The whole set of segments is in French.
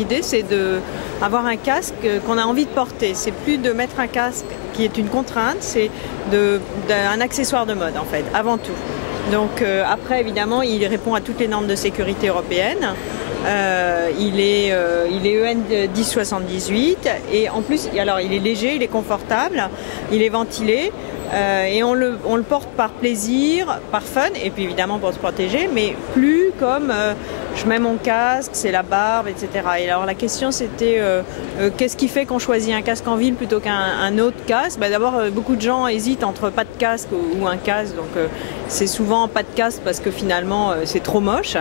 l'idée c'est d'avoir un casque qu'on a envie de porter. C'est plus de mettre un casque qui est une contrainte, c'est un accessoire de mode en fait, avant tout. Donc après évidemment il répond à toutes les normes de sécurité européennes. Il est EN 1078 et en plus alors il est léger, il est confortable, il est ventilé et on le porte par plaisir, par fun et puis évidemment pour se protéger, mais plus comme je mets mon casque, c'est la barbe, etc. Et alors la question c'était qu'est-ce qui fait qu'on choisit un casque en ville plutôt qu'un autre casque? D'abord beaucoup de gens hésitent entre pas de casque ou un casque, donc c'est souvent pas de casque parce que finalement c'est trop moche.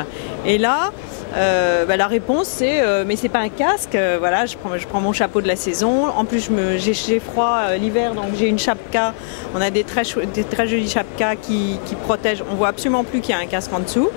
Et là la réponse c'est mais c'est pas un casque, voilà, je prends mon chapeau de la saison, en plus j'ai froid l'hiver donc j'ai une chapka, on a des très jolies chapkas qui protègent, on voit absolument plus qu'il y a un casque en dessous.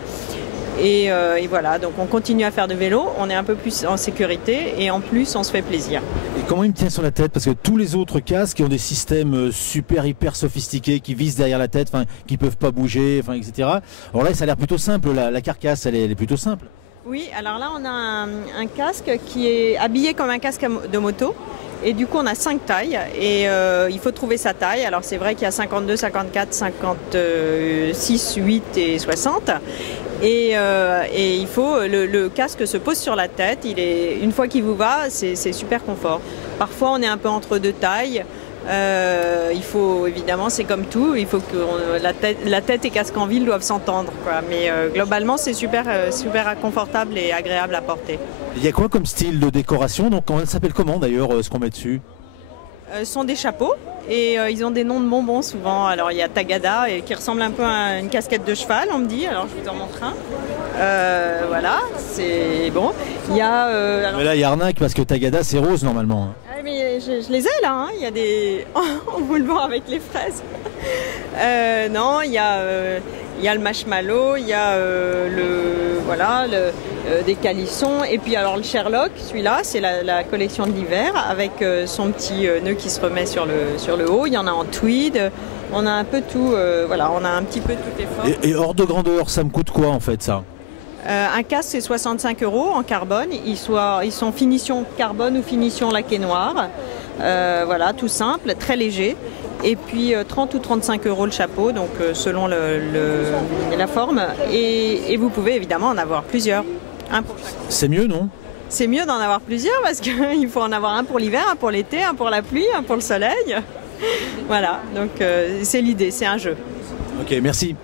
Et voilà, donc on continue à faire de vélo, on est un peu plus en sécurité et en plus on se fait plaisir. Et comment il me tient sur la tête? Parce que tous les autres casques ont des systèmes hyper sophistiqués qui visent derrière la tête, qui peuvent pas bouger, etc. Alors là ça a l'air plutôt simple, la carcasse elle est plutôt simple. Oui, alors là on a un casque qui est habillé comme un casque de moto. Et du coup on a 5 tailles et il faut trouver sa taille. Alors c'est vrai qu'il y a 52, 54, 56, 8 et 60. Et il faut, le casque se pose sur la tête, une fois qu'il vous va, c'est super confort. Parfois on est un peu entre deux tailles, il faut évidemment, c'est comme tout, il faut que la tête et casque en ville doivent s'entendre, quoi. Mais globalement c'est super confortable et agréable à porter. Il y a quoi comme style de décoration? Donc ça s'appelle comment d'ailleurs ce qu'on met dessus? Ce sont des chapeaux et ils ont des noms de bonbons souvent. Alors il y a Tagada qui ressemble un peu à une casquette de cheval, on me dit. Alors je vous en montre un. Voilà, c'est bon. Il y a. Mais là il y a arnaque parce que Tagada c'est rose normalement. Ah, mais je les ai là. Hein. Il y a des. On vous le vend avec les fraises. Non, il y a le marshmallow, il y a des calissons et puis alors le Sherlock, celui-là c'est la collection de l'hiver avec son petit nœud qui se remet sur le haut. Il y en a en tweed, on a un peu tout, voilà, on a un petit peu toutes les formes. Et hors de grandeur, ça me coûte quoi en fait ça? Un casque c'est 65 € en carbone, ils sont finition carbone ou finition laqué noir, voilà, tout simple, très léger. Et puis 30 ou 35 € le chapeau, donc selon la forme. Et vous pouvez évidemment en avoir plusieurs. Un pour chaque. C'est mieux, non? C'est mieux d'en avoir plusieurs parce qu'il faut en avoir un pour l'hiver, un pour l'été, un pour la pluie, un pour le soleil. Voilà, donc c'est l'idée, c'est un jeu. Ok, merci.